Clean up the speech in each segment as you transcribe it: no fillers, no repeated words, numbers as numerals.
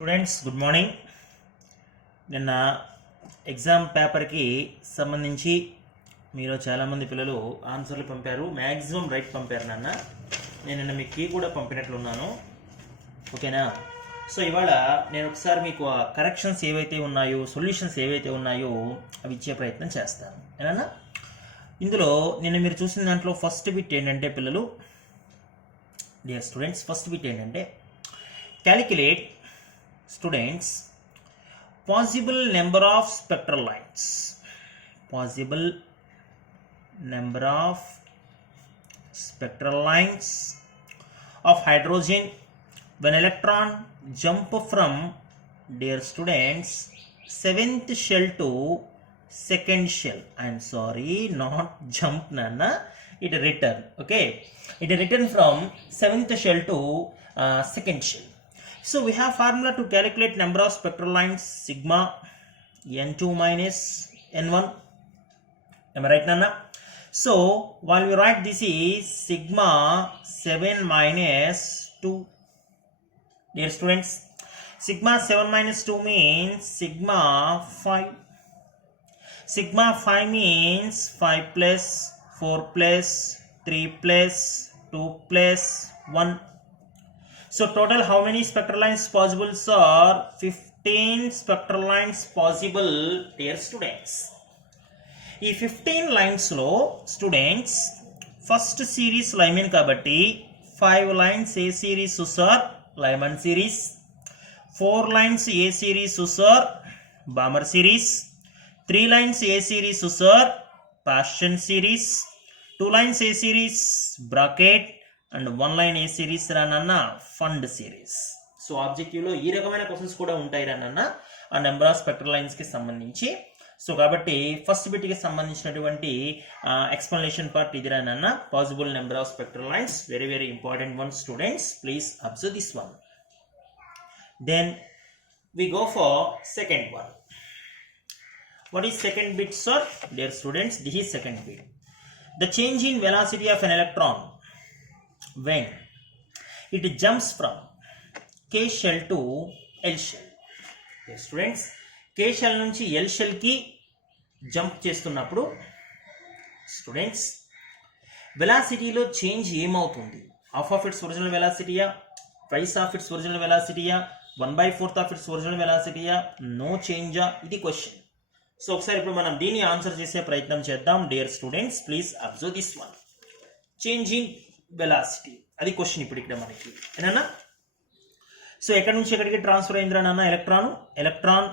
Students good morning. నిన్న exam పేపర్కి సంబంధించి మీరు చాలామంది పిల్లలు ఆన్సర్లు పంపారు, మ్యాక్సిమం రైట్ పంపారు నాన్న. నేను నిన్న మీకు కీ కూడా పంపినట్లున్నాను, ఓకేనా? సో ఇవాళ నేను ఒకసారి మీకు ఆ కరెక్షన్స్ ఏవైతే ఉన్నాయో, సొల్యూషన్స్ ఏవైతే ఉన్నాయో అవి ఇచ్చే ప్రయత్నం చేస్తాను, ఏనా? ఇందులో నిన్న మీరు చూసిన దాంట్లో ఫస్ట్ బిట్ ఏంటంటే పిల్లలు, డియర్ స్టూడెంట్స్, ఫస్ట్ బిట్ ఏంటంటే calculate students possible number of spectral lines, possible number of spectral lines of hydrogen when electron jump from, dear students, 7th shell to 2nd shell. I am sorry, not jump nana, it return, okay, it return from 7th shell to 2nd shell. So we have formula to calculate number of spectral lines, sigma n2 minus n1. Am I right, Nana? So while we write this is sigma 7 minus 2. Dear students, sigma 7 minus 2 means sigma 5. Sigma 5 means 5 plus 4 plus 3 plus 2 plus 1. So total how many spectral lines possible, sir? 15 spectral lines possible, dear students. ఈ 15 lines లో students first series Lyman కాబట్టి 5 lines ఏ series sir? Lyman series. 4 lines ఏ series sir? Balmer series. 3 lines ఏ series sir? Paschen series. 2 lines ఏ series? Brackett. And 1 line ఏ series రానన్న? Pfund series. So ఆబ్జెక్టివ్లో ఈ రకమైన క్వశ్చన్స్ కూడా ఉంటాయి రానన్న ఆ నెంబర్ ఆఫ్ స్పెక్ట్రల్ లైన్స్కి సంబంధించి. సో కాబట్టి ఫస్ట్ బిట్కి సంబంధించినటువంటి ఎక్స్ప్లెనేషన్ పార్ట్ ఇది రానన్న. Possible number of spectral lines, very very important one students, please observe this one. Then we go for second one. What is second bit, sir? Dear students, this is second bit. The change in velocity of an electron when it jumps from K shell to L shell. Dear students, K shell నుంచి L shell కి jump చేస్తున్నప్పుడు students వెలాసిటీలో change ఏమవుతుంది? Half of its original వెలాసిటీయా, twice of its original వెలాసిటీయా, 1/4 of its original వెలాసిటీయా, no చేంజా? ఇది క్వశ్చన్. సో ఒకసారి ఇప్పుడు మనం దీన్ని ఆన్సర్ చేసే ప్రయత్నం చేద్దాం. Dear students, please observe this one. Change in velocity, అది క్వశ్చన్ ఇప్పుడు ఇక్కడ మనకి, ఏనా? సో ఎక్కడి నుంచి ఎక్కడికి ట్రాన్స్ఫర్ అయిందిరా నాన్న? Electron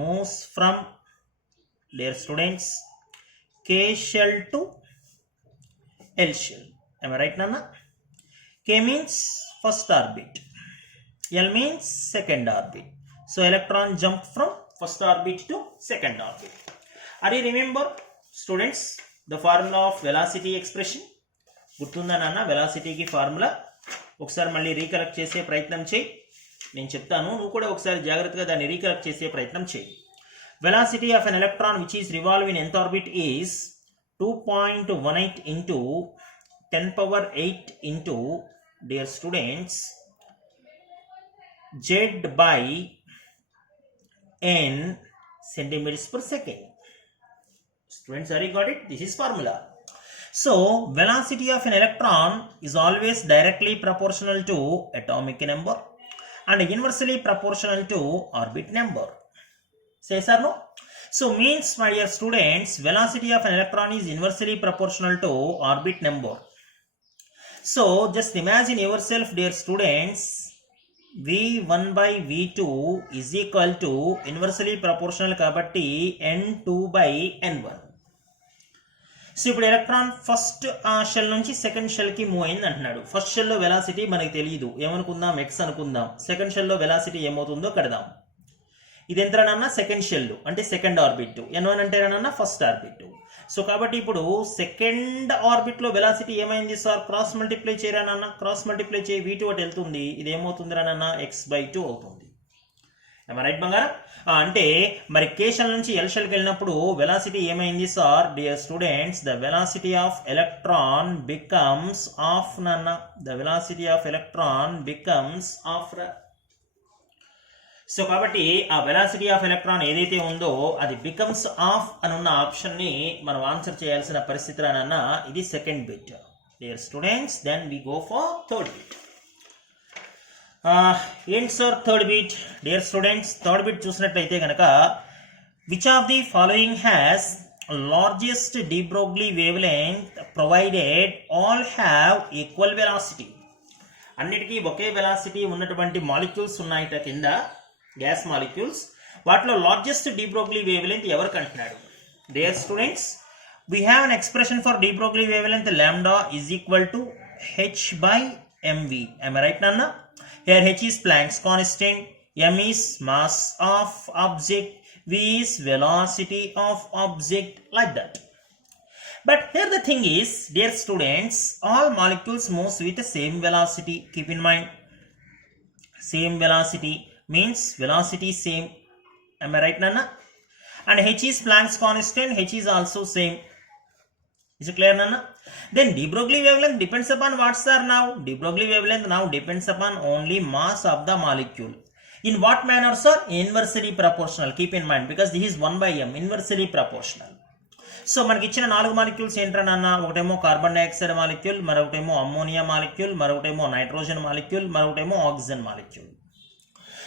moves from, dear students, K shell to L shell. am I right నాన్న? K means first orbit, L means second orbit. So electron jumped from first orbit to second orbit. Are you remember, students, the formula of velocity expression? గుర్తుందా నాన్న వెలాసిటీకి formula? ఒకసారి మళ్ళీ recollect చేసే ప్రయత్నం చేయి. నేను చెప్తాను, నువ్వు కూడా ఒకసారి జాగ్రత్తగా దాన్ని రీకలెక్ట్ చేసే ప్రయత్నం చేయి. Velocity of an electron which is revolve in nth orbit is 2.18 into 10⁸ into, dear students, z by n centimeters per second. Students, are you got it? This is formula. So velocity of an electron is always directly proportional to atomic number and inversely proportional to orbit number. Say sir, no? So means, my dear students, velocity of an electron is inversely proportional to orbit number. So just imagine yourself, dear students, v1 by v2 is equal to inversely proportional కాబట్టి n2 by n1. So ఇప్పుడు electron first shell నుంచి second shell కి move అయింది అంటున్నాడు. First షెల్లో velocity మనకి తెలియదు, ఏమనుకుందాం? ఎక్స్ అనుకుందాం. సెకండ్ షెల్లో వెలాసిటీ ఏమవుతుందో కడదాం. ఇది ఎంతరానన్నా? సెకండ్ షెల్ అంటే సెకండ్ ఆర్బిట్. n1 అంటే రానన్నా ఫస్ట్ ఆర్బిట్. సో కాబట్టి ఇప్పుడు సెకండ్ ఆర్బిట్ లో వెలాసిటీ ఏమైంది సార్? క్రాస్ మల్టిప్లై చేయరానన్న, క్రాస్ మల్టిప్లై చేయి, v2 అటు వెళ్తుంది, ఇది ఏమవుతుంది రానన్న? x/2 అవుతుంది. రైట్ బంగారం? అంటే మరి కే షెల్ నుంచి ఎల్ షెల్కి వెళ్ళినప్పుడు వెలాసిటీ ఏమైంది sir? Dear students, the velocity of electron becomes half నాన్న, the velocity of electron becomes half so కాబట్టి ఆ వెలాసిటీ ఆఫ్ ఎలక్ట్రాన్ ఏదైతే ఉందో అది బికమ్స్ ఆఫ్ అని ఉన్న ఆప్షన్ని మనం ఆన్సర్ చేయాల్సిన పరిస్థితి రానన్న ఇది second bit. Dear students, then we go for third bit. ఏంటి sir third bit? Dear students, third bit చూసినట్లయితే కనుక which of the following has largest de Broglie wavelength provided all have equal velocity. అన్నిటికీ ఒకే velocity ఉన్నటువంటి molecules ఉన్నాయిట కింద, gas molecules. వాటిలో largest de Broglie wavelength ఎవరు కంటున్నాడు? Dear students, we have an expression for de Broglie wavelength lambda is equal to h by mv. Am I right, Nana? Here h is Planck's constant, m is mass of object, v is velocity of object, like that. But here the thing is, dear students, all molecules moves with the same velocity. Keep in mind, same velocity means velocity same. Am I right, Nana? And h is Planck's constant, h is also same. Is it clear, Nana? Then de Broglie wavelength depends upon what, sir? Now de Broglie wavelength now depends upon only mass of the molecule. In what manner, sir? Inversely proportional. Keep in mind, because this is 1 by m, inversely proportional. So మనకి ఇచ్చిన 4 molecules ఏంటన్నా, ఒకటేమో carbon dioxide molecule, మరొకటేమో ammonia molecule, మరొకటేమో nitrogen molecule, మరొకటేమో oxygen molecule.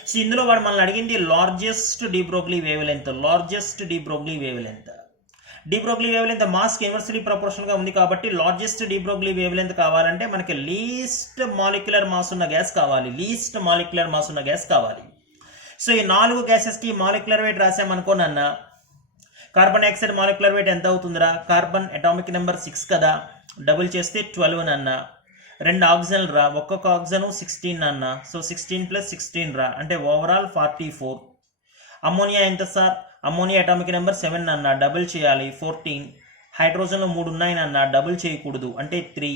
So ఇందులో వాడు మనల్ని అడిగింది largest de Broglie wavelength. Largest de Broglie wavelength. de Broglie wavelength మాస్కి ఇన్వర్స్లీ ప్రపోర్షనల్గా ఉంది కాబట్టి లార్జెస్ట్ de Broglie wavelength కావాలంటే మనకి లీస్ట్ మాలిక్యులర్ మాస్ ఉన్న గ్యాస్ కావాలి. లీస్ట్ మాలిక్యులర్ మాస్ ఉన్న గ్యాస్ కావాలి. సో ఈ 4 గ్యాసెస్కి మాలిక్యులర్ వెయిట్ రాసామనుకోనన్నా, కార్బన్ డైఆక్సైడ్ మాలిక్యులర్ వెయిట్ ఎంత అవుతుందిరా? కార్బన్ అటామిక్ నెంబర్ 6 కదా, డబుల్ చేస్తే 12 అన్న. 2 ఆక్సిజన్ రా, ఒక్కొక్క ఆక్సిజన్ 16 అన్న. సో 16 + 16 రా, అంటే ఓవరాల్ 44. అమ్మోనియా ఎంత సార్? అమ్మోనియా అటామిక్ నెంబర్ 7 అన్న, డబుల్ చేయాలి 14. హైడ్రోజన్లో 3 ఉన్నాయి అన్న, డబుల్ చేయకూడదు అంటే 3,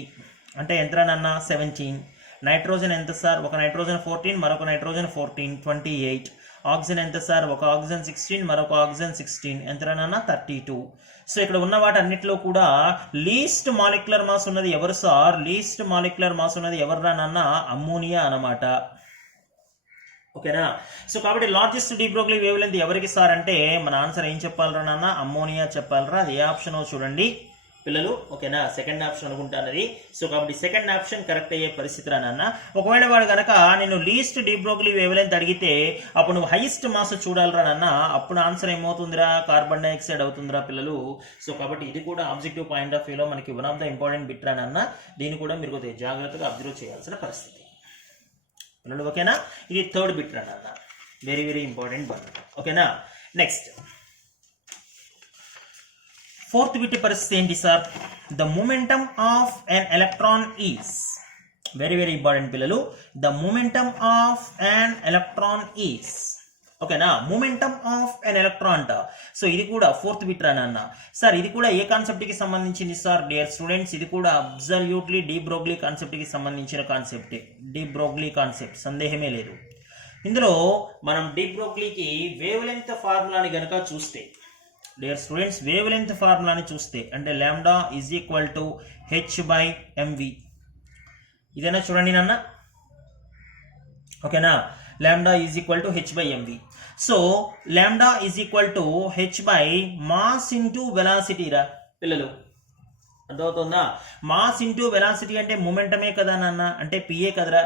అంటే ఎంతరానన్నా 17. నైట్రోజన్ ఎంత సార్? ఒక నైట్రోజన్ 14, మరొక నైట్రోజన్ 14, 28. ఆక్సిజన్ ఎంత సార్? ఒక ఆక్సిజన్ 16, మరొక ఆక్సిజన్ 16, ఎంతరానన్నా 32. సో ఇక్కడ ఉన్న వాటి అన్నిటిలో కూడా లీస్ట్ మాలిక్యులర్ మాస్ ఉన్నది ఎవరు సార్? లీస్ట్ మాలిక్యులర్ మాస్ ఉన్నది ఎవరు రానన్నా? అమ్మోనియా అన్నమాట. ఓకేనా? సో కాబట్టి లార్జెస్ట్ de Broglie wavelength ఎవరికి సార్ అంటే మన ఆన్సర్ ఏం చెప్పాలరా నాన్న? అమ్మోనియా చెప్పాలరా. అది ఏ ఆప్షన్ చూడండి పిల్లలు. ఓకేనా? సెకండ్ ఆప్షన్ అనుకుంటాను అది. సో కాబట్టి సెకండ్ ఆప్షన్ కరెక్ట్ అయ్యే పరిస్థితి రా నాన్న. ఒకవేళ వాడు కనుక నేను లీస్ట్ de Broglie wavelength అడిగితే అప్పుడు నువ్వు హైయెస్ట్ మాస్ చూడాలరా నాన్న. అప్పుడు ఆన్సర్ ఏమవుతుందిరా? కార్బన్ డైఆక్సైడ్ అవుతుందిరా పిల్లలు. సో కాబట్టి ఇది కూడా ఆబ్జెక్టివ్ పాయింట్ ఆఫ్ వ్యూలో మనకి one of the important bit రా నాన్న. దీన్ని కూడా మీరు కొద్దిగా జాగ్రత్తగా అబ్జర్వ్ చేయాల్సిన పరిస్థితి పిల్లలు. ఓకేనా? ఇది థర్డ్ బిట్ రా నాన్న, వెరీ వెరీ ఇంపార్టెంట్ వన్. ఓకేనా? నెక్స్ట్ ఫోర్త్ బిట్ పరిస్థితి ఏంటి sir? The momentum of an electron is, very very important పిల్లలు. The momentum of an electron is, ఓకేనా? మూమెంటమ్ ఆఫ్ ఎన్ ఎలక్ట్రాన్ అంట. సో ఇది కూడా ఫోర్త్ బిట్ రా నాన్న. సార్ ఇది కూడా ఏ కాన్సెప్ట్ కి సంబంధించింది సార్? డియర్ స్టూడెంట్స్, ఇది కూడా అబ్సల్యూట్లీ de Broglie కాన్సెప్ట్ కి సంబంధించిన కాన్సెప్టే. de Broglie కాన్సెప్ట్, సందేహమే లేదు. ఇందులో మనం de Broglieకి వేవ్ లెంగ్త్ ఫార్ములాని గనక చూస్తే, డియర్ స్టూడెంట్స్, వేవ్ లెంగ్త్ ఫార్ములాని చూస్తే అంటే lambda is equal to h/mv. ఇదేనా చూడండి నాన్న. ఓకేనా? Lambda is equal to h/mv. So lambda is equal to h by mass into velocity రా పిల్లలు. అర్థమవుతుందా? మాస్ ఇంటూ వెలాసిటీ అంటే మూమెంటమే కదా నాన్న, అంటే పిఏ కదరా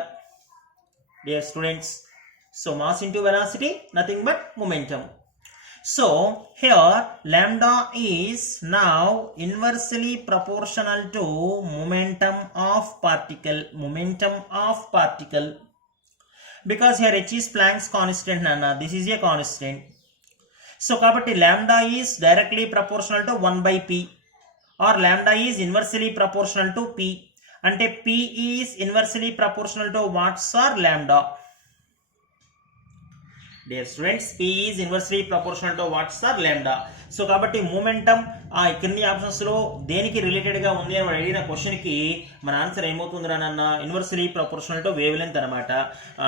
dear students. So mass into velocity nothing but momentum. So here lambda is now inversely proportional to momentum of particle. Momentum of particle, because here h is Planck's constant nana. This is a constant. So kabatti lambda is directly proportional to 1 by p, or lambda is inversely proportional to p. Ante p is inversely proportional to what sir? Lambda. Dear students, p is inversely proportional to what sir? Lambda. So కాబట్టి momentum ఆ కింది options లో దేనికి related గా ఉంది అని అడిగిన question కి మన ఆన్సర్ ఏమవుతుంది రానన్న? Inversely proportional to wavelength అనమాట.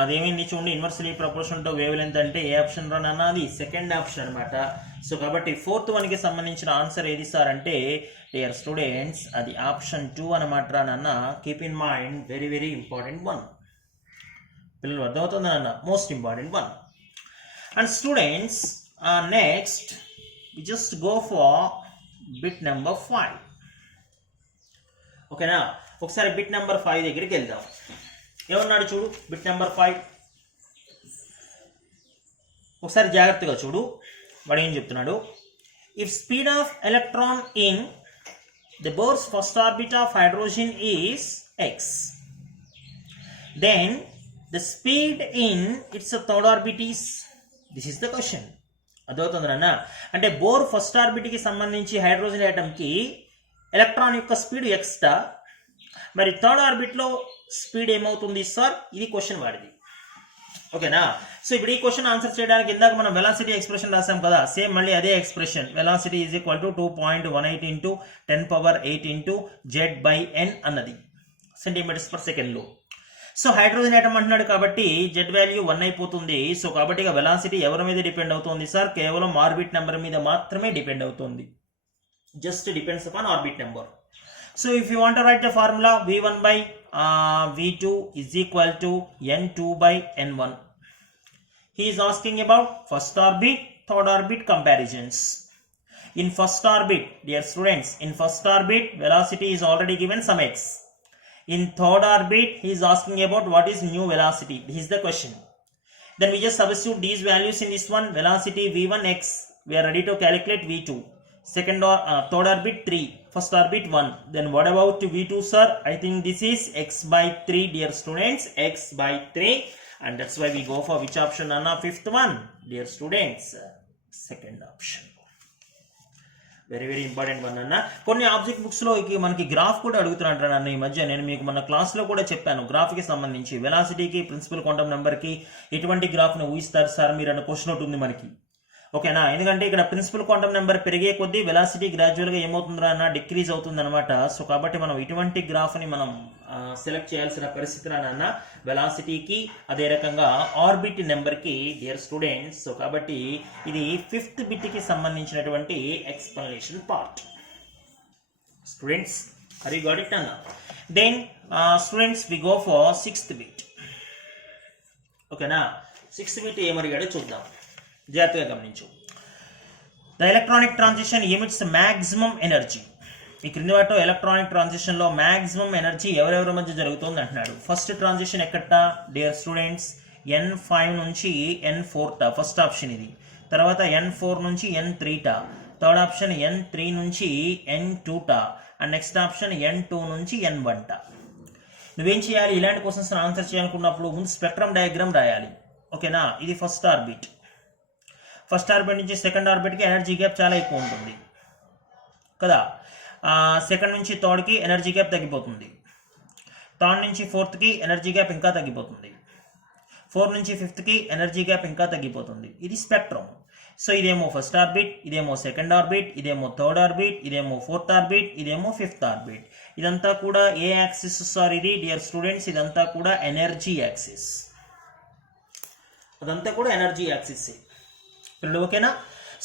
అదేమైంది చూడండి, inversely proportional to wavelength అంటే ఏ ఆప్షన్ రానన్న? అది సెకండ్ ఆప్షన్ అనమాట. సో కాబట్టి ఫోర్త్ వన్ కి సంబంధించిన ఆన్సర్ ఏది సార్ అంటే డియర్ స్టూడెంట్స్ అది ఆప్షన్ 2 అనమాట రానన్న. Keep in mind, very very important one. పిల్లలు అర్థమవుతుంది నాన్న, most important one. And students, next we just go for bit number 5. ఓకేనా, ఒకసారి బిట్ నెంబర్ 5 దగ్గరికి వెళ్దాం. ఏమన్నాడు చూడు బిట్ నెంబర్ 5, ఒకసారి జాగ్రత్తగా చూడు. వాడు ఏం చెప్తున్నాడు? If speed of electron in the Bohr's first orbit of hydrogen is x, then the speed in its third orbit is, this is the question. అదవుతుంది నాన్న. అంటే బోర్ ఫస్ట్ ఆర్బిట్కి సంబంధించి హైడ్రోజన్ ఆటంకి ఎలక్ట్రాన్ యొక్క స్పీడ్ ఎక్స్టా, మరి థర్డ్ ఆర్బిట్లో స్పీడ్ ఏమవుతుంది sir? ఇది question వాడిది. ఓకేనా, so ఇప్పుడు ఈ క్వశ్చన్ ఆన్సర్ చేయడానికి ఇందాక మనం వెలాసిటీ ఎక్స్ప్రెషన్ రాసాం కదా, సేమ్ మళ్ళీ అదే expression. Velocity is equal to 2.18 into 10⁸ into z/n అన్నది సెంటీమీటర్స్ పర్ సెకండ్లో. సో హైడ్రోజన్ ఆటం అంటున్నాడు కాబట్టి జెడ్ వాల్యూ 1 అయిపోతుంది. సో కాబట్టి ఇక వెలాసిటీ ఎవరి మీద డిపెండ్ అవుతుంది సార్? కేవలం ఆర్బిట్ నెంబర్ మీద మాత్రమే డిపెండ్ అవుతుంది. Just depends upon orbit number. So if you want to right the formula v1/v2 is equal to n2/n1. He is asking about first orbit, third orbit comparisons. In first orbit, dear students, in first orbit velocity is already given some x. In third orbit, he is asking about what is new velocity. This is the question. Then we just substitute these values in this one. Velocity v1 x, we are ready to calculate v2. Second or third orbit 3, first orbit 1. Then what about v2 sir? I think this is x/3, dear students, x/3, and that's why we go for which option? Anna, fifth one, dear students, second option. Very very important one అన్న. కొన్ని object బుక్స్లో మనకి graph కూడా అడుగుతున్నాడు అన్న. ఈ మధ్య నేను మీకు మన క్లాస్లో కూడా చెప్పాను, గ్రాఫ్కి సంబంధించి వెలాసిటీకి ప్రిన్సిపల్ క్వాంటమ్ నెంబర్కి ఎటువంటి గ్రాఫ్ను ఊహిస్తారు సార్ మీరు అన్న క్వశ్చన్ ఒకటి ఉంది మనకి. ఓకేనా, ఎందుకంటే ఇక్కడ ప్రిన్సిపల్ క్వాంటమ్ నెంబర్ పెరిగే కొద్దీ వెలాసిటీ గ్రాడ్యువల్గా ఏమవుతుందా అన్న, డిక్రీజ్ అవుతుంది అనమాట. సో కాబట్టి మనం ఇటువంటి గ్రాఫ్ని మనం సెలెక్ట్ చేయాల్సిన పరిస్థితి అన్న వెలాసిటీకి, అదే రకంగా ఆర్బిట్ నెంబర్కి, డియర్ స్టూడెంట్స్. సో కాబట్టి ఇది 5th బిట్కి సంబంధించినటువంటి explanation part. Students, are you got it అన్న? Then students we go for 6th bit. ఓకేనా, 6th బిట్ ఏమడిగాడో చూద్దాం, జాగ్రత్తగా గమనించు. The electronic transition emits maximum energy. ఈ క్రింది వాటిలో ఎలక్ట్రానిక్ ట్రాన్సిషన్లో మ్యాక్సిమం ఎనర్జీ ఎవరెవరి మధ్య జరుగుతుంది అంటున్నాడు. ఫస్ట్ ట్రాన్సిషన్ ఎక్కడట డియర్ స్టూడెంట్స్? n5 నుంచి n4 ఫస్ట్ ఆప్షన్ ఇది. తర్వాత n4 నుంచి n3 థర్డ్ ఆప్షన్ n3 నుంచి n2 and next option n2 నుంచి n1 నువ్వేం చేయాలి? ఇలాంటి క్వశ్చన్స్ ఆన్సర్ చేయాలనుకున్నప్పుడు ముందు స్పెక్ట్రమ్ డయాగ్రామ్ రాయాలి. ఓకేనా, ఇది ఫస్ట్ ఆర్బిట్. ఫస్ట్ ఆర్బిట్ నుంచి సెకండ్ ఆర్బిట్కి ఎనర్జీ గ్యాప్ చాలా ఎక్కువ ఉంటుంది కదా. సెకండ్ నుంచి థర్డ్కి ఎనర్జీ గ్యాప్ తగ్గిపోతుంది. థర్డ్ నుంచి ఫోర్త్కి ఎనర్జీ గ్యాప్ ఇంకా తగ్గిపోతుంది. 4 నుంచి 5థ్కి ఎనర్జీ గ్యాప్ ఇంకా తగ్గిపోతుంది. ఇది స్పెక్ట్రమ్. సో ఇదేమో ఫస్ట్ ఆర్బిట్, ఇదేమో సెకండ్ ఆర్బిట్, ఇదేమో థర్డ్ ఆర్బిట్, ఇదేమో ఫోర్త్ ఆర్బిట్, ఇదేమో 5th ఆర్బిట్. ఇదంతా కూడా ఏ యాక్సిస్ సార్? ఇది డియర్ స్టూడెంట్స్ ఇదంతా కూడా ఎనర్జీ యాక్సిస్. అదంతా కూడా ఎనర్జీ యాక్సిస్. ఓకేనా,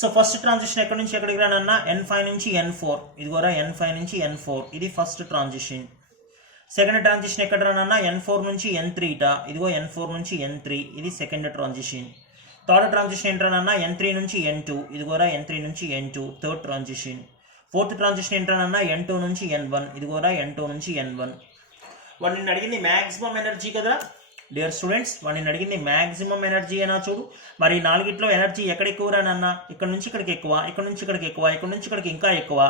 సో ఫస్ట్ ట్రాన్సిషన్ ఎక్కడి నుంచి ఎక్కడికి రానన్నా? n5 నుంచి n4. ఇది కూడా n5 నుంచి n4, ఇది ఫస్ట్ ట్రాన్సిషన్. సెకండ్ ట్రాన్సిషన్ ఎక్కడ రానన్నా? n4 నుంచి n3 ఇదిగో n4 నుంచి n3, ఇది సెకండ్ ట్రాన్సిషన్. థర్డ్ ట్రాన్సిషన్ ఏంటన్నా? n3 నుంచి n2, ఇది కూడా n3 నుంచి n2, third transition. Fourth transition ఏంటన్నా? n2 నుంచి n1, ఇది కూడా n2 నుంచి n1. వాడు నిన్ను అడిగింది మ్యాక్సిమం ఎనర్జీ కదా డియర్ స్టూడెంట్స్, వాడు నిన్ను అడిగింది మ్యాక్సిమం ఎనర్జీ అయినా చూడు. మరి నాలుగిట్లో ఎనర్జీ ఎక్కడ ఎక్కువ రానన్నా? ఇక్కడ నుంచి ఇక్కడికి ఎక్కువ, ఇక్కడ నుంచి ఇక్కడికి ఎక్కువ, ఇక్కడ నుంచి ఇక్కడికి ఇంకా ఎక్కువ.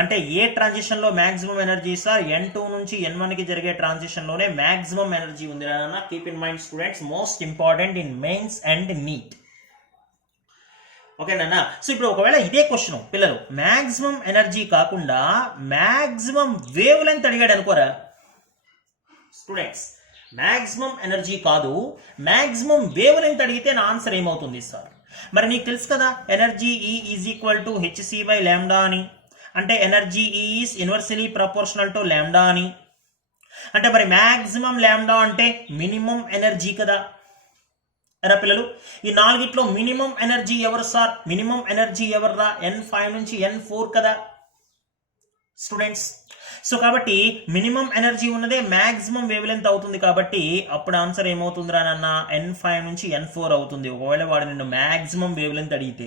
అంటే ఏ ట్రాన్సిషన్లో మ్యాక్సిమం ఎనర్జీ సార్? n2 నుంచి n1కి జరిగే ట్రాన్సిషన్లోనే మ్యాక్సిమం ఎనర్జీ ఉంది రానన్నా. Keep in mind students, most important in mains and NEET. ఓకేనా? సో ఇప్పుడు ఒకవేళ ఇదే క్వశ్చన్ పిల్లలు మ్యాక్సిమం ఎనర్జీ కాకుండా మ్యాక్సిమం వేవ్ లెంత్ అడిగాడు అనుకోరా స్టూడెంట్స్, మ్యాక్సిమం ఎనర్జీ కాదు మ్యాక్సిమం వేవ్ లెంత్ అడిగితే నా ఆన్సర్ ఏమవుతుంది సార్? మరి నీకు తెలుసు కదా energy E is equal to hc/λ అని. అంటే energy E is inversely proportional to lambda అని. అంటే మరి మ్యాక్సిమం లాంబ్డా అంటే మినిమం ఎనర్జీ కదా ఎరా పిల్లలు. ఈ నాలుగిట్లో మినిమం ఎనర్జీ ఎవరు సార్? మినిమం ఎనర్జీ ఎవర్రా? n5 నుంచి n4 కదా. స్టూడెంట్స్. సో కాబట్టి మినిమం ఎనర్జీ ఉన్నదే మ్యాక్సిమం వేవ్ లెంత్ అవుతుంది కాబట్టి అప్పుడు ఆన్సర్ ఏమవుతుందిరా నాన్న, N5 నుంచి N4 అవుతుంది. ఒకవేళ వాడు నిన్ను మ్యాక్సిమం వేవ్ లెంత్ అడిగితే,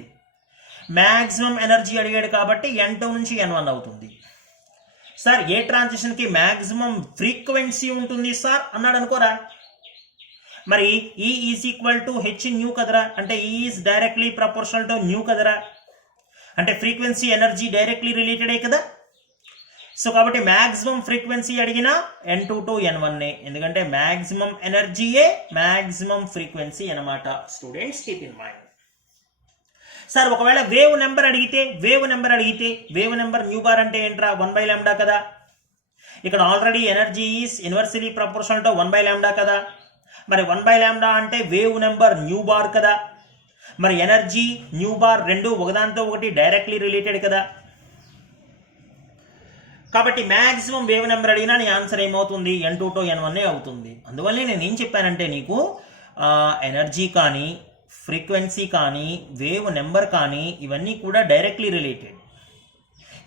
మ్యాక్సిమం ఎనర్జీ అడిగాడు కాబట్టి N2 నుంచి N1 అవుతుంది. సార్ ఏ ట్రాన్సిషన్కి మ్యాక్సిమం ఫ్రీక్వెన్సీ ఉంటుంది సార్ అన్నాడు అనుకోరా, మరి E is equal to H new కదరా, అంటే E is directly proportional to new కదరా, అంటే ఫ్రీక్వెన్సీ ఎనర్జీ డైరెక్ట్లీ రిలేటెడే కదా. సో కాబట్టి మ్యాక్సిమం ఫ్రీక్వెన్సీ అడిగినా N2 టు N1, ఎందుకంటే మ్యాక్సిమం ఎనర్జీయే మ్యాక్సిమం ఫ్రీక్వెన్సీ అనమాట. Students keep in mind. Sir ఒకవేళ వేవ్ నెంబర్ అడిగితే వేవ్ నెంబర్ న్యూ బార్ అంటే ఏంట్రా, 1/λ కదా. ఇక్కడ already energy is inversely proportional to 1/λ కదా. మరి 1/λ అంటే వేవ్ నెంబర్ న్యూ బార్ కదా. మరి ఎనర్జీ న్యూ బార్ రెండు ఒకదానితో ఒకటి డైరెక్ట్లీ రిలేటెడ్ కదా. కాబట్టి మ్యాక్సిమం వేవ్ నెంబర్ అడిగినా నీ ఆన్సర్ ఏమవుతుంది, N2 టు N1 అవుతుంది. అందువల్లే నేను ఏం చెప్పానంటే నీకు ఎనర్జీ కానీ ఫ్రీక్వెన్సీ కానీ వేవ్ నెంబర్ కానీ ఇవన్నీ కూడా డైరెక్ట్లీ రిలేటెడ్.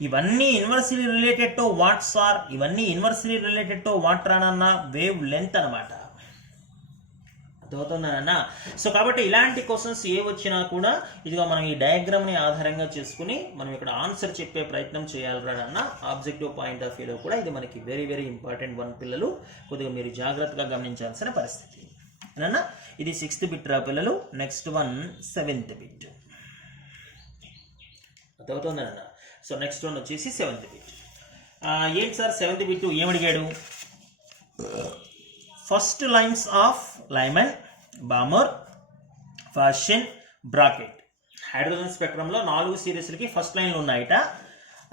ఇవన్నీ inversely related to what sir, ఇవన్నీ ఇన్వర్స్లీ రిలేటెడ్ టు వాట్ రానన్న వేవ్ లెంత్ అనమాట. అర్థమవుతుందన్న. సో కాబట్టి ఇలాంటి క్వశ్చన్స్ ఏ వచ్చినా కూడా ఇదిగో మనం ఈ డయాగ్రామ్ని ఆధారంగా చేసుకుని మనం ఇక్కడ ఆన్సర్ చెప్పే ప్రయత్నం చేయాలన్న ఆబ్జెక్టివ్ పాయింట్ ఆఫ్ వ్యూలో కూడా ఇది మనకి వెరీ వెరీ ఇంపార్టెంట్ వన్. పిల్లలు కొద్దిగా మీరు జాగ్రత్తగా గమనించాల్సిన పరిస్థితి అన్న. ఇది 6th బిట్ రా పిల్లలు. Next one 7th bit. అర్థమవుతుందన్న. సో నెక్స్ట్ వన్ వచ్చేసి 7th బిట్. ఏంటి సార్ 7th బిట్ ఏమడిగాడు, first lines of Lyman, Balmer, Paschen, Brackett. Hydrogen స్పెక్ట్రంలో 4 సిరీస్లకి ఫస్ట్ లైన్లు ఉన్నాయట.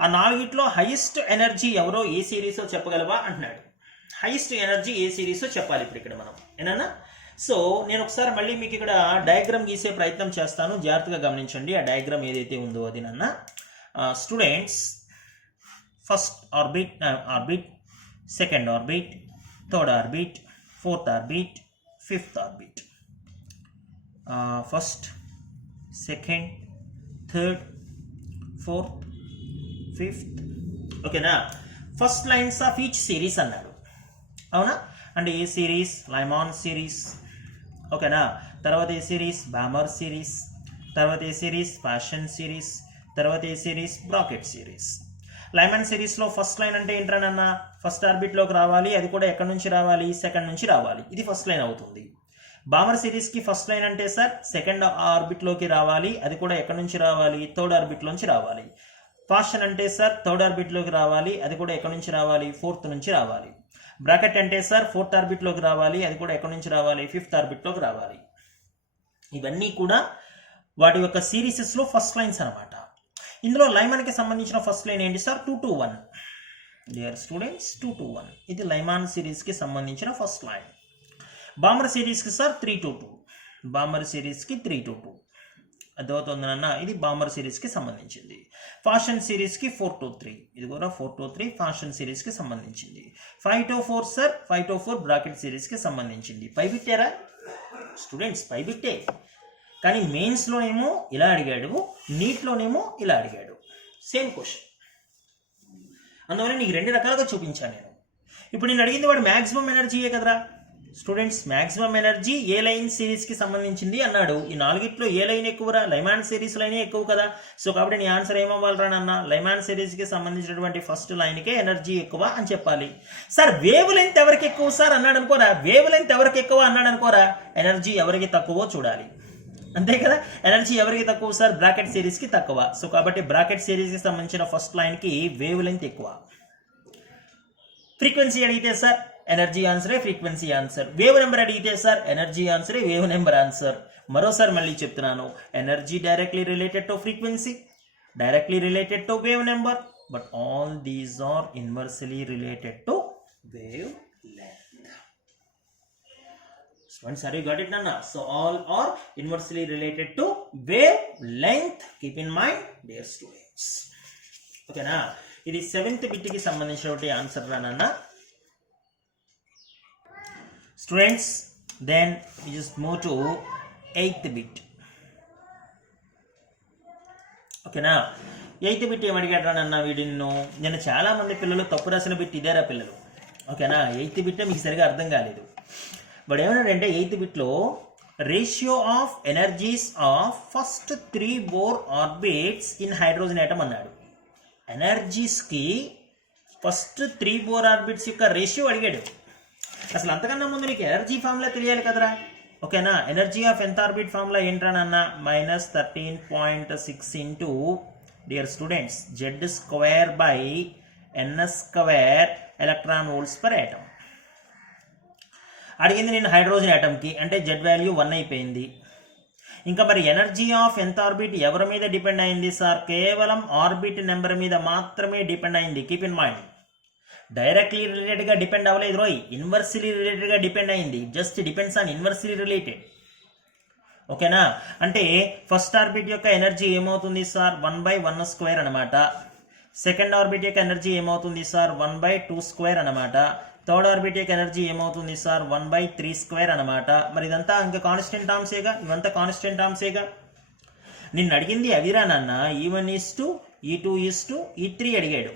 ఆ 4ట్లో హైయెస్ట్ ఎనర్జీ ఎవరో ఏ సిరీసో చెప్పగలవా అంటున్నాడు. హైయెస్ట్ ఎనర్జీ ఏ సిరీసో చెప్పాలి ఇప్పుడు ఇక్కడ మనం, ఏనా. సో నేను ఒకసారి మళ్ళీ మీకు ఇక్కడ డయాగ్రామ్ గీసే ప్రయత్నం చేస్తాను, జాగ్రత్తగా గమనించండి ఆ డయాగ్రామ్ ఏదైతే ఉందో అది నాన్న. Students, first orbit, second orbit, third orbit, fourth orbit, fifth orbit. First, second, third, fourth, fifth. Okay na. First lines of each series అన్నాడు, అవునా. అంటే ఏ సిరీస్, లైమాన్ సిరీస్. ఓకేనా. తర్వాత ఏ సిరీస్, బామర్ సిరీస్. తర్వాత ఏ సిరీస్, ఫ్యాషన్ సిరీస్. తర్వాత ఏ సిరీస్, బ్రాకెట్ సిరీస్. లైమన్ సిరీస్లో first line అంటే ఏంటన్నా, ఫస్ట్ ఆర్బిట్లోకి రావాలి, అది కూడా ఎక్కడి నుంచి రావాలి, సెకండ్ నుంచి రావాలి, ఇది ఫస్ట్ లైన్ అవుతుంది. బామర్ సిరీస్కి ఫస్ట్ లైన్ అంటే సార్ సెకండ్ ఆర్బిట్లోకి రావాలి, అది కూడా ఎక్కడి నుంచి రావాలి, థర్డ్ ఆర్బిట్లోంచి రావాలి. ఫ్యాషన్ అంటే సార్ థర్డ్ ఆర్బిట్లోకి రావాలి, అది కూడా ఎక్కడి నుంచి రావాలి, ఫోర్త్ నుంచి రావాలి. బ్రాకెట్ అంటే సార్ ఫోర్త్ ఆర్బిట్లోకి రావాలి, అది కూడా ఎక్కడి నుంచి రావాలి, ఫిఫ్త్ ఆర్బిట్లోకి రావాలి. ఇవన్నీ కూడా వాటి యొక్క సిరీసెస్లో ఫస్ట్ లైన్స్ అనమాట. ఇందులో లైమాన్కి సంబంధించిన ఫస్ట్ లైన్ ఏంటి sir, 2 to 1. Dear students, 2 to 1 ఇది లైమాన్ సిరీస్కి సంబంధించిన ఫస్ట్ లైన్. బామర్ సిరీస్కి సార్ 3 to 2. బామర్ సిరీస్కి 3 to 2. అర్థమవుతుందన్న, ఇది బామర్ సిరీస్కి సంబంధించింది. ఫ్యాషన్ సిరీస్కి 4 to 3. ఇది కూడా 4 to 3 ఫ్యాషన్ సిరీస్కి సంబంధించింది. 5 to 4 సార్ 5 to 4 బ్రాకెట్ సిరీస్కి సంబంధించింది. పై బిట్టారా స్టూడెంట్స్, పై బిట్టే. కానీ మెయిన్స్లోనేమో ఇలా అడిగాడు, నీట్లోనేమో ఇలా అడిగాడు, సేమ్ క్వశ్చన్. అందువల్ల నీకు 2 రకాలుగా చూపించాను నేను. ఇప్పుడు నేను అడిగింది వాడు మ్యాక్సిమం ఎనర్జీయే కదరా స్టూడెంట్స్. మ్యాక్సిమం ఎనర్జీ ఏ లైన్ సిరీస్కి సంబంధించింది అన్నాడు. ఈ 4ట్లో ఏ లైన్ ఎక్కువరా, లైమాన్ సిరీస్ లైనే ఎక్కువ కదా. సో కాబట్టి నీ ఆన్సర్ ఏమవ్వాలరా నాన్న, లైమాన్ సిరీస్కి సంబంధించినటువంటి ఫస్ట్ లైన్కే ఎనర్జీ ఎక్కువ అని చెప్పాలి. సార్ వేవ్ లెంత్ ఎవరికి ఎక్కువ సార్ అన్నాడు అనుకోరా, వేవ్ లెంత్ ఎవరికి ఎక్కువ అన్నాడు అనుకోరా, ఎనర్జీ ఎవరికి తక్కువో చూడాలి, అంతే కదా. ఎనర్జీ ఎవరికి తక్కువ సార్, బ్రాకెట్ సిరీస్కి తక్కువ. సో కాబట్టి బ్రాకెట్ సిరీస్కి సంబంధించిన ఫస్ట్ లైన్కి వేవ్ లెంత్ ఎక్కువ. ఫ్రీక్వెన్సీ అడిగితే సార్ ఎనర్జీ ఆన్సరే ఫ్రీక్వెన్సీ ఆన్సర్. వేవ్ నెంబర్ అడిగితే సార్ ఎనర్జీ ఆన్సరే వేవ్ నెంబర్ ఆన్సర్. మరోసారి మళ్ళీ చెప్తున్నాను, energy directly related to frequency, directly related to wave number, but all these are inversely related to wavelength. Once are you got it Nana? So all are inversely related to wave length. Keep in mind dear students. Okay na, ఇది 7th bit కి సంబంధించినటువంటి answer రా నాన్న students. Then we just move to 8th bit. ఓకేనా. Eighth bit ఏమడిగాడు నన్న వీడిన్ను నేను చాలామంది పిల్లలు తప్పు రాసిన బిట్ ఇదేరా పిల్లలు, ఓకేనా. ఎయిత్ బిట్ మీకు సరిగా అర్థం కాలేదు. వాడు ఏమన్నాడంటే ఎయిత్ బిట్లో ratio of energies of first 3 Bohr orbits in hydrogen atom అన్నాడు. ఎనర్జీస్కి ఫస్ట్ 3 బోర్ ఆర్బిట్స్ యొక్క రేషియో అడిగాడు. అసలు అంతకన్నా ముందు నీకు ఎనర్జీ ఫార్ములా తెలియాలి కదరా, ఓకేనా. ఎనర్జీ ఆఫ్ ఎంత ఆర్బిట్ ఫార్ములా ఏంట్రానన్నా -13.6 into dear students Z² by NS² electron volts per atom. అడిగింది నేను హైడ్రోజన్ ఆటమ్కి, అంటే Z వాల్యూ 1 అయిపోయింది. ఇంకా మరి ఎనర్జీ ఆఫ్ ఎంత ఆర్బిట్ ఎవరి మీద డిపెండ్ అయింది సార్? కేవలం ఆర్బిట్ నెంబర్ మీద మాత్రమే డిపెండ్ అయింది. కీప్ ఇన్ మైండ్, డైరెక్ట్లీ రిలేటెడ్గా డిపెండ్ అవ్వలేదు రోయ్, ఇన్వర్స్లీ రిలేటెడ్గా డిపెండ్ అయింది. Just depends on inversely related, ఓకేనా. అంటే ఫస్ట్ ఆర్బిట్ యొక్క ఎనర్జీ ఏమవుతుంది సార్? 1/1² అనమాట. సెకండ్ ఆర్బిట్ యొక్క ఎనర్జీ ఏమవుతుంది సార్? 1/2² అనమాట. థర్డ్ ఆర్బిట్ యొక్క ఎనర్జీ ఏమవుతుంది సార్? 1/3² అనమాట. మరి ఇదంతా ఇంకా కాన్స్టెంట్ టర్మ్సేగా, ఇవంతా కాన్స్టెంట్ టర్మ్సేగా. నిన్ను అడిగింది అవిరా నాన్న E1:2, E2:2, E3 అడిగాడు.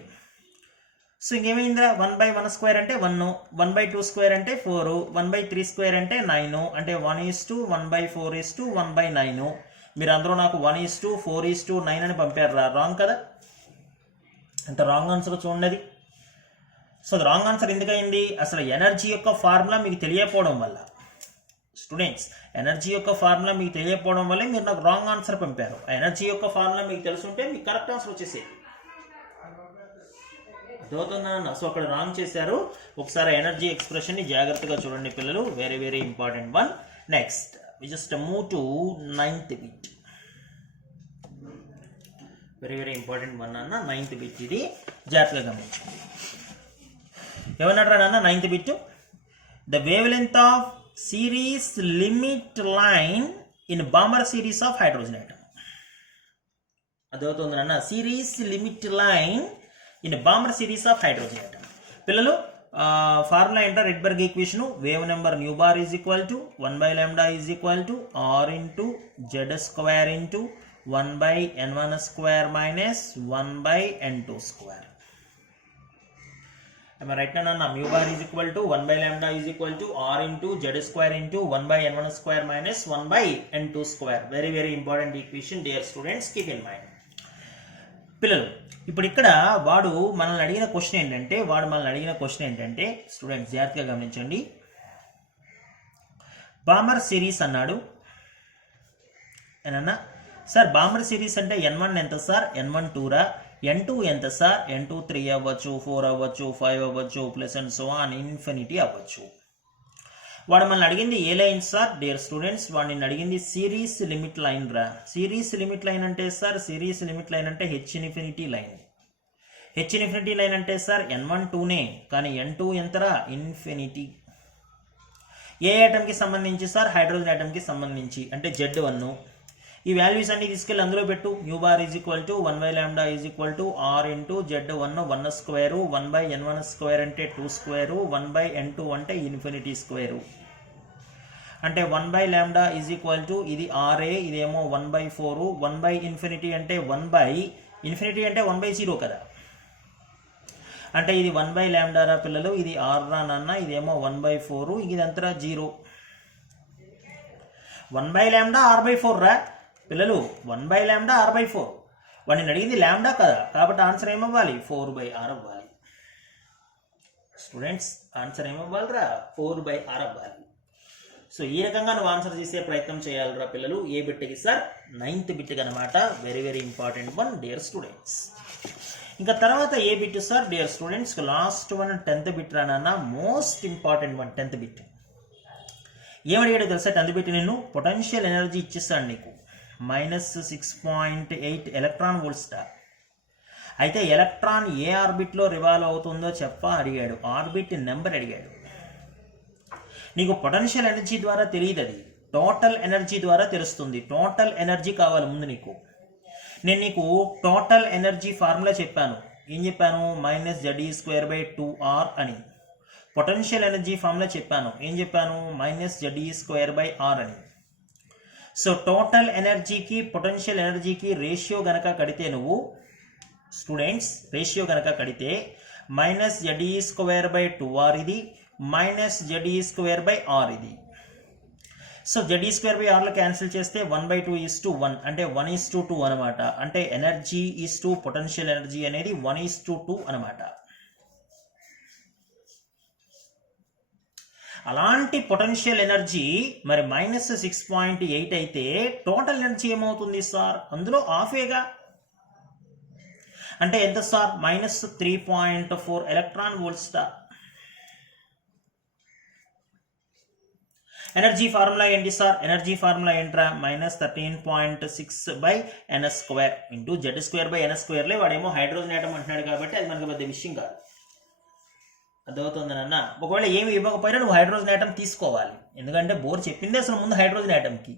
సో ఇంకేమైందిరా? 1/1² అంటే 1, 1/2² అంటే 4, 1/3² అంటే 9, అంటే 1:1/4 1/9. మీరు అందరూ నాకు 1:4:9 అని పంపారు. రాంగ్ కదా, అంటే రాంగ్ ఆన్సర్ చూడండి. సో రాంగ్ ఆన్సర్ ఎందుకైంది? అసలు ఎనర్జీ యొక్క ఫార్ములా మీకు తెలియకపోవడం వల్ల. స్టూడెంట్స్, ఎనర్జీ యొక్క ఫార్ములా మీకు తెలియకపోవడం వల్లే మీరు నాకు రాంగ్ ఆన్సర్ పంపారు. ఎనర్జీ యొక్క ఫార్ములా మీకు తెలుసుంటే మీకు కరెక్ట్ ఆన్సర్ వచ్చేసేది. అర్థమవుతుందన్న? సో అక్కడ రాంగ్ చేశారు. ఒకసారి ఎనర్జీ ఎక్స్ప్రెషన్ని జాగ్రత్తగా చూడండి పిల్లలు, very very important one. Next we just move to 9th bit. Very very important one అన్న, 9th బిట్. ఇది జాగ్రత్తగా గమనించండి. ఏమన్నాడు నాన్న 9th bit? The wavelength of series limit line in Balmer series of hydrogen atom. అర్థమవుతుంది నాన్న, series limit line in Balmer series of hydrogen atom. పిల్లలు formula ఏంటో? Rydberg equation. Wave number nu bar is equal to 1/λ is equal to R into Z² into 1/n1² minus 1/n2². Am I right now? Mu bar is equal to 1/λ is equal to R into Z² into 1/n1² minus 1/n2². Very very important equation, dear students. Keep in mind. పిల్లలు ఇప్పుడు ఇక్కడ వాడు మనల్ని అడిగిన question ఏంటంటే students జాగ్రత్తగా గమనించండి. Bomber series అన్నాడు. ఏనన్నా సార్ బాంబర్ సిరీస్ అంటే N1 ఎంత సార్? N1 2రా. N2 ఎంత సార్? N2 3 అవ్వచ్చు, 4 అవ్వచ్చు, 5 అవ్వచ్చు, plus and so on infinity అవ్వచ్చు. వాడు మనల్ని అడిగింది ఏ లైన్ సార్? డియర్ స్టూడెంట్స్, వాడిని అడిగింది సిరీస్ లిమిట్ లైన్ రా. సిరీస్ లిమిట్ లైన్ అంటే సార్, సిరీస్ లిమిట్ లైన్ అంటే H infinity line. H infinity line అంటే సార్ N1 2నే, కానీ N2 ఎంతరా? ఇన్ఫినిటీ. ఏ ఆటమ్కి సంబంధించి సార్? హైడ్రోజన్ ఆటమ్కి సంబంధించి, అంటే Z1. ఈ వాల్యూస్ అన్ని తీసుకెళ్ళి అందులో పెట్టు. Nu bar is equal to 1/λ is equal to R into Z1 1², 1/n1² అంటే 2², 1/n2 అంటే ఇన్ఫినిటీ స్క్వేరు. అంటే 1/λ ఈజ్ ఈక్వల్ టు ఇది RA, ఇదేమో 1/4, 1/ఇన్ఫినిటీ అంటే 1/ఇన్ఫినిటీ అంటే 1/0 కదా. అంటే ఇది 1/λ రా పిల్లలు, ఇది R రా నాన్న, ఇదేమో 1/4, ఇదంతా 0. 1/λ R/4 రా పిల్లలు, 1/λ R/4. వాడిని అడిగింది లాంబ్డా కదా, కాబట్టి ఆన్సర్ ఏమవ్వాలి? 4/R అవ్వాలి. Students answer ఏమవ్వాలిరా? 4/R అవ్వాలి. సో ఈ రకంగా నువ్వు ఆన్సర్ చేసే ప్రయత్నం చేయాలిరా పిల్లలు. ఏ బిట్కి సార్? 9th బిట్ అనమాట. Very very important one, dear students. ఇంకా తర్వాత ఏ bit sir? Dear students last one 10th bit రానన్న, most important one 10th bit. ఏమడిగాడు తెలుసా? 10th బిట్ నేను పొటెన్షియల్ ఎనర్జీ ఇచ్చేస్తాను నీకు, -6.8 ఎలక్ట్రాన్ వోల్ట్ స్టార్. అయితే ఎలక్ట్రాన్ ఏ ఆర్బిట్లో రివాల్వ్ అవుతుందో అడిగాడు. ఆర్బిట్ నెంబర్ అడిగాడు. నీకు పొటెన్షియల్ ఎనర్జీ ద్వారా తెలియదు, అది టోటల్ ఎనర్జీ ద్వారా తెలుస్తుంది. టోటల్ ఎనర్జీ కావాలి ముందు నీకు. నేను నీకు టోటల్ ఎనర్జీ ఫార్ములా చెప్పాను. ఏం చెప్పాను? -Ze²/2R అని. పొటెన్షియల్ ఎనర్జీ ఫార్ములా చెప్పాను. ఏం చెప్పాను? -Ze²/R అని. సో టోటల్ ఎనర్జీకి పొటెన్షియల్ ఎనర్జీకి రేషియో గనక కడితే నువ్వు స్టూడెంట్స్ రేషియో కనుక కడితే మైనస్ ZE²/2R ఇది మైనస్ ZE²/R ఇది. సో ZE²/R క్యాన్సిల్ చేస్తే 1/2:1 అంటే 1:2 అనమాట. అంటే energy is to potential energy అనేది 1:2 అనమాట. అలాంటి పొటెన్షియల్ ఎనర్జీ మరి -6.8 అయితే టోటల్ ఎనర్జీ ఏమవుతుంది సార్? అందులో హాఫేగా. అంటే ఎంత sir? -3.4 electron volt star. Energy formula ఏంటి సార్? ఎనర్జీ ఫార్ములా ఏంట్రా? -13.6/n² into Z²/n²లే. వాడేమో హైడ్రోజన్ ఆటం అంటున్నాడు కాబట్టి అది మనకు పెద్ద విషయం కాదు. అర్థమవుతుంది నాన్న. ఒకవేళ ఏమి ఇవ్వకపోయినా నువ్వు హైడ్రోజన్ ఆటం తీసుకోవాలి, ఎందుకంటే బోర్ చెప్పింది అసలు ముందు హైడ్రోజన్ ఆటంకి.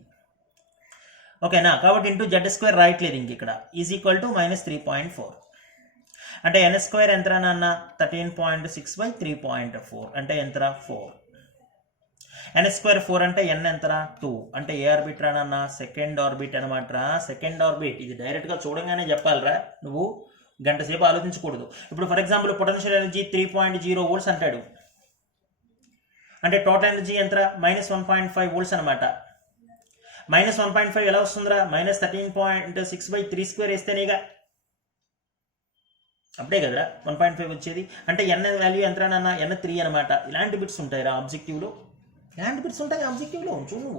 ఓకేనా? కాబట్టి ఇంటూ Z² రాయట్లేదు ఇంక ఇక్కడ. = -3.4 అంటే n² ఎంత నాన్న? 13.6/3.4 అంటే ఎంతరా? 4. n² 4 అంటే n ఎంతరా? 2 అంటే ఏ ఆర్బిట్ రా నాన్న? సెకండ్ ఆర్బిట్ అనమాట. సెకండ్ ఆర్బిట్ ఇది డైరెక్ట్గా చూడంగానే చెప్పాలిరా, నువ్వు గంట సేపు ఆలోచించకూడదు. ఇప్పుడు for example potential energy 3.0 volts అంటాడు, అంటే టోటల్ ఎనర్జీ ఎంతరా? -1.5 వోల్ట్స్ అనమాట. -1.5 ఎలా వస్తుందిరా? -13.6/3² వేస్తేనేగా, అప్పుడే కదరా 1.5 వచ్చేది. అంటే n వాల్యూ ఎంత నాన్న? n3 అనమాట. ఇలాంటి బిట్స్ ఉంటాయిరా ఆబ్జెక్టివ్లో, ఇలాంటి బిట్స్ ఉంటాయి ఆబ్జెక్టివ్లో. చూడు,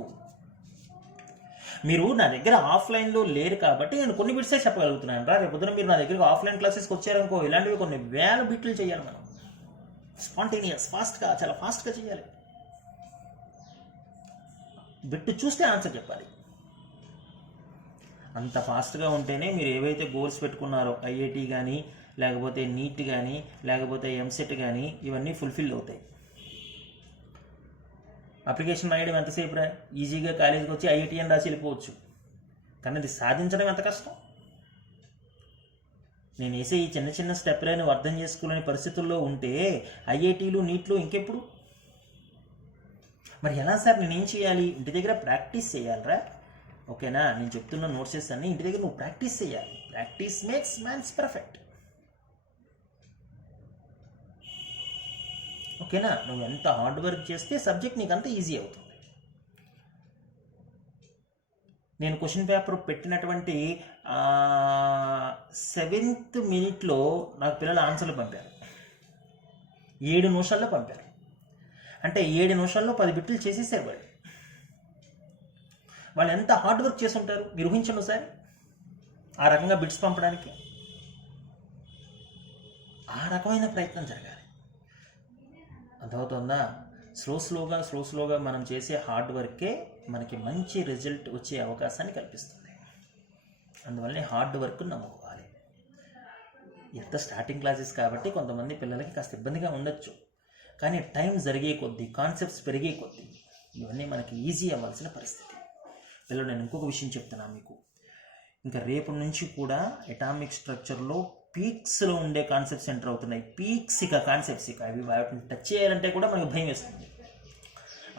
మీరు నా దగ్గర ఆఫ్లైన్లో లేరు కాబట్టి నేను కొన్ని బిట్సే చెప్పగలుగుతున్నాను రా. రేపు పొద్దున మీరు నా దగ్గరకు ఆఫ్లైన్ క్లాసెస్కి వచ్చారనుకో, ఇలాంటివి కొన్ని వేల బిట్లు చేయాలి మనం. స్పాంటేనియస్, ఫాస్ట్గా, చాలా ఫాస్ట్గా చేయాలి. బిట్టు చూస్తే ఆన్సర్ చెప్పాలి. అంత ఫాస్ట్గా ఉంటేనే మీరు ఏవైతే గోల్స్ పెట్టుకున్నారో, IIT కానీ, లేకపోతే నీట్ కానీ, లేకపోతే ఎంసెట్ కానీ, ఇవన్నీ ఫుల్ఫిల్ అవుతాయి. అప్లికేషన్ రాయడం ఎంతసేపు రా? ఈజీగా కాలేజీకి వచ్చి IIT అని రాసి వెళ్ళిపోవచ్చు, కానీ అది సాధించడం ఎంత కష్టం. నేను వేసే ఈ చిన్న చిన్న స్టెప్లను అర్థం చేసుకోలేని పరిస్థితుల్లో ఉంటే IITలు నీట్లు ఇంకెప్పుడు? మరి ఎలా సార్? నేనేం చేయాలి? ఇంటి దగ్గర ప్రాక్టీస్ చేయాలరా. ఓకేనా? నేను చెప్తున్న నోట్సెస్ అన్నీ ఇంటి దగ్గర నువ్వు ప్రాక్టీస్ చేయాలి. Practice makes mans perfect. ఓకేనా? నువ్వు ఎంత హార్డ్ వర్క్ చేస్తే సబ్జెక్ట్ నీకు అంత ఈజీ అవుతుంది. నేను క్వశ్చన్ పేపర్ పెట్టినటువంటి 7th మినిట్లో నాకు పిల్లలు ఆన్సర్లు పంపారు. 7 నిమిషాల్లో పంపారు. అంటే 7 నిమిషాల్లో 10 బిట్లు చేసేసారు వాళ్ళు. వాళ్ళు ఎంత హార్డ్ వర్క్ చేసి ఉంటారు మీరు ఊహించండి ఒకసారి. ఆ రకంగా బిట్స్ పంపడానికి ఆ రకమైన ప్రయత్నం జరగాలి. అర్థమవుతుందా? స్లోగా మనం చేసే హార్డ్ వర్కే మనకి మంచి రిజల్ట్ వచ్చే అవకాశాన్ని కల్పిస్తుంది. అందువల్లనే హార్డ్ వర్క్ నమ్ముకోవాలి. ఎంత స్టార్టింగ్ క్లాసెస్ కాబట్టి కొంతమంది పిల్లలకి కాస్త ఇబ్బందిగా ఉండొచ్చు, కానీ టైం జరిగే కొద్దీ, కాన్సెప్ట్స్ పెరిగే కొద్దీ ఇవన్నీ మనకి ఈజీ అవ్వాల్సిన పరిస్థితి. పిల్లలు, నేను ఇంకొక విషయం చెప్తున్నా మీకు. ఇంకా రేపు నుంచి కూడా అటామిక్ స్ట్రక్చర్లో పీక్స్లో ఉండే కాన్సెప్ట్స్ ఎంటర్ అవుతున్నాయి. పీక్స్ కాన్సెప్ట్స్ అవి వాటిని టచ్ చేయాలంటే కూడా మనకు భయం వేస్తుంది.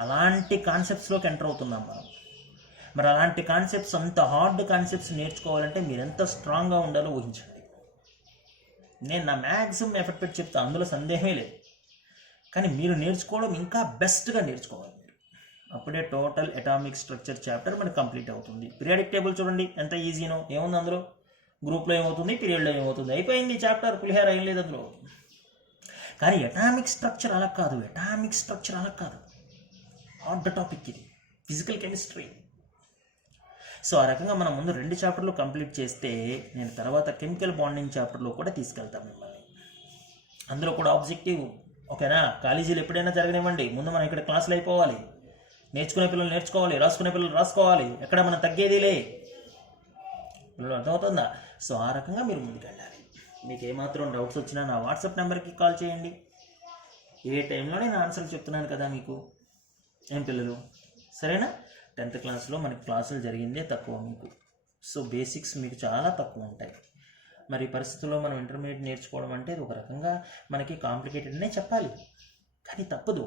అలాంటి కాన్సెప్ట్స్లోకి ఎంటర్ అవుతున్నాం మనం. మరి అలాంటి కాన్సెప్ట్స్, అంత హార్డ్ కాన్సెప్ట్స్ నేర్చుకోవాలంటే మీరు ఎంత స్ట్రాంగ్గా ఉండాలో ఊహించండి. నేను నా మ్యాక్సిమం ఎఫర్ట్ పెట్టి చెప్తాను, అందులో సందేహమే లేదు. కానీ మీరు నేర్చుకోవడం ఇంకా బెస్ట్గా నేర్చుకోవాలి. అప్పుడే టోటల్ అటామిక్ స్ట్రక్చర్ చాప్టర్ మనకు కంప్లీట్ అవుతుంది. పీరియాడిక్ టేబుల్ చూడండి ఎంత ఈజీనో. ఏముంది అందులో? గ్రూప్లో ఏమవుతుంది, పీరియడ్లో ఏమవుతుంది, అయిపోయింది చాప్టర్. పులిహార ఏం లేదు అందులో. కానీ అటామిక్ స్ట్రక్చర్ అలా కాదు. హార్డ్ టాపిక్ ఇది, ఫిజికల్ కెమిస్ట్రీ. సో ఆ రకంగా మనం ముందు 2 చాప్టర్లు కంప్లీట్ చేస్తే నేను తర్వాత కెమికల్ బాండింగ్ చాప్టర్లో కూడా తీసుకెళ్తాను మిమ్మల్ని. అందులో కూడా ఆబ్జెక్టివ్. ఓకేనా? కాలేజీలు ఎప్పుడైనా జరగనివ్వండి, ముందు మనం ఇక్కడ క్లాసులు అయిపోవాలి. నేర్చుకునే పిల్లలు నేర్చుకోవాలి, రాసుకునే పిల్లలు రాసుకోవాలి. ఎక్కడ మనం తగ్గేదిలే. పిల్లలు అర్థమవుతుందా? సో ఆ రకంగా మీరు ముందుకెళ్ళాలి. మీకు ఏమాత్రం డౌట్స్ వచ్చినా నా వాట్సాప్ నెంబర్కి కాల్ చేయండి. ఏ టైంలో నేను ఆన్సర్లు చెప్తున్నాను కదా మీకు. ఏం పిల్లలు, సరేనా? 10th క్లాస్లో మనకి క్లాసులు జరిగిందే తక్కువ మీకు. సో బేసిక్స్ మీకు చాలా తక్కువ ఉంటాయి. మరి పరిస్థితుల్లో మనం ఇంటర్మీడియట్ నేర్చుకోవడం అంటే ఒక రకంగా మనకి కాంప్లికేటెడ్ అనే చెప్పాలి, కానీ తప్పదు.